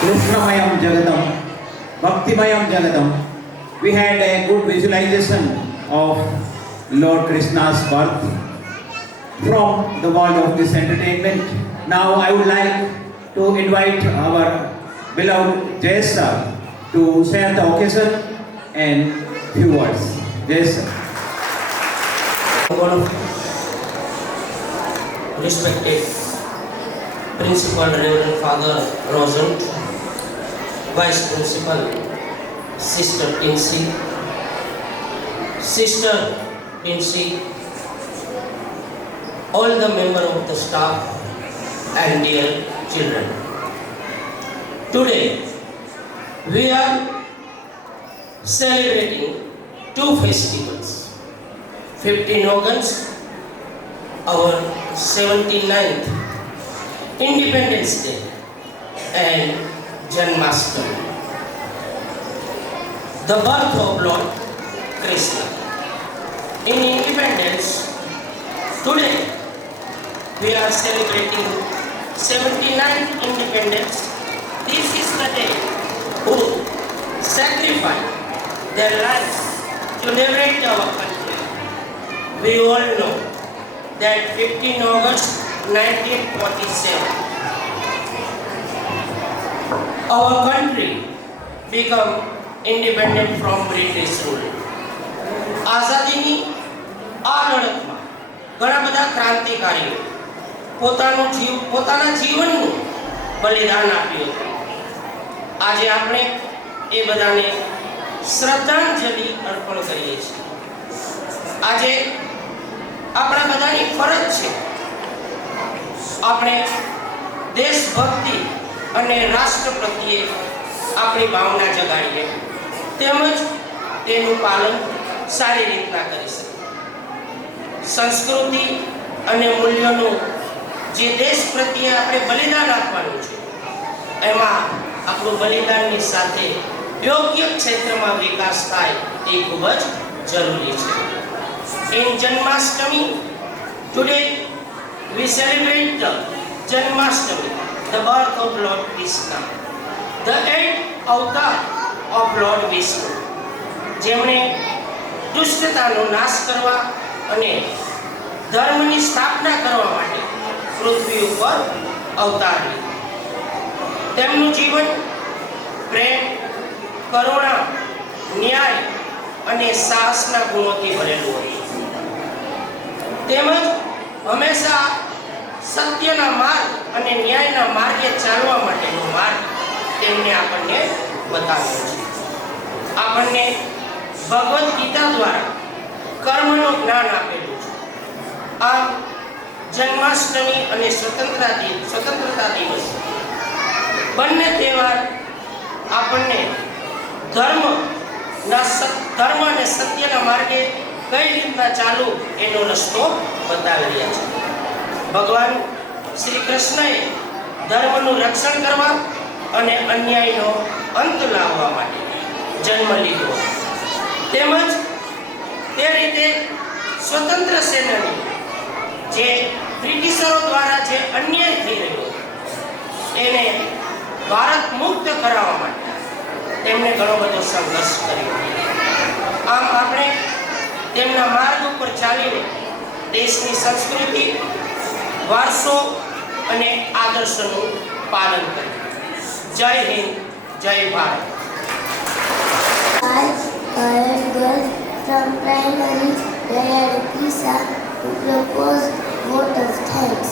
Krishnamayam Jagatam, Bhaktimayam Jagatam. We had a good visualization of Lord Krishna's birth from the world of this entertainment. Now I would like to invite our beloved Jay sir to share the occasion and few words. Jay sir. Respected Principal Reverend Father Rosen, Vice Principal Sister Tinsy, Sister Tinsy, all the members of the staff and dear children. Today we are celebrating two festivals. 15 August, our 79th Independence Day, and Janmashtami, the birth of Lord Krishna. In independence, today we are celebrating 79th independence. This is the day who sacrificed their lives to liberate our country. We all know that 15 August 1947, our country became independent from British rule. આઝાદીની આ લડતમાં ઘણા બધા ક્રાંતિકારીઓ પોતાના જીવનનું બલિદાન આપ્યું હતું. આજે આપણે એ બધાને શ્રદ્ધાંજલિ અર્પણ કરીએ છીએ. આજે આપણા બધાની ફરજ છે આપણે દેશભક્તિ અને રાષ્ટ્ર પ્રત્યે આપણી ભાવના જગાડીએ, તેમજ તેનું પાલન સારી રીતના કરી શકીએ. સંસ્કૃતિ અને મૂલ્યોનું જે દેશ પ્રત્યે આપણે બલિદાન આપવાનું છે, એમાં આપણું બલિદાનની સાથે યોગ્ય ક્ષેત્રમાં વિકાસ થાય એ ખૂબ જ જરૂરી છે. In Janmashtami, today we celebrate the Janmashtami, the birth of Lord Krishna, the eighth avatar of Lord Vishnu, જેમણે દુષ્ટતાનો નાશ કરવા અને ધર્મની સ્થાપના કરવા માટે પૃથ્વી ઉપર અવતાર લીધો. તેમનું જીવન પ્રેમ, કરુણા, ન્યાય અને સાહસના ગુણોથી ભરેલું હતું. તેમજ હંમેશા સત્યના માર્ગ અને ન્યાયના માર્ગે ચાલવા માટેનો માર્ગ તેમને આપણને બતાવ્યો છે. આપણને ભગવદ્ ગીતા દ્વારા કર્મનું જ્ઞાન આપેલું છે. આમ જન્માષ્ટમી અને સ્વતંત્રતા દિવસ બંને તહેવાર આપણને ધર્મ અને સત્યના માર્ગે કઈ રીતના ચાલવું એનો રસ્તો બતાવી રહ્યા છે. ભગવાન શ્રી કૃષ્ણએ ધર્મનું રક્ષણ કરવા અને અન્યાયનો અંત લાવવા માટે જન્મ લીધો. તેમજ તે રીતે સ્વતંત્ર સેનાની જે બ્રિટિશરો દ્વારા જે અન્યાય થઈ રહ્યો એને ભારત મુક્ત કરાવવા માટે તેમણે ઘણો બધો સંઘર્ષ કર્યો. આમ આપણે તેમના માર્ગ ઉપર ચાલીને દેશની સંસ્કૃતિ, વારસો અને આદર્શોનું પાલન કરીએ. જય હિન્દ, જય Bharat. I heard girls from primary Dayar Pisa who proposed vote of thanks.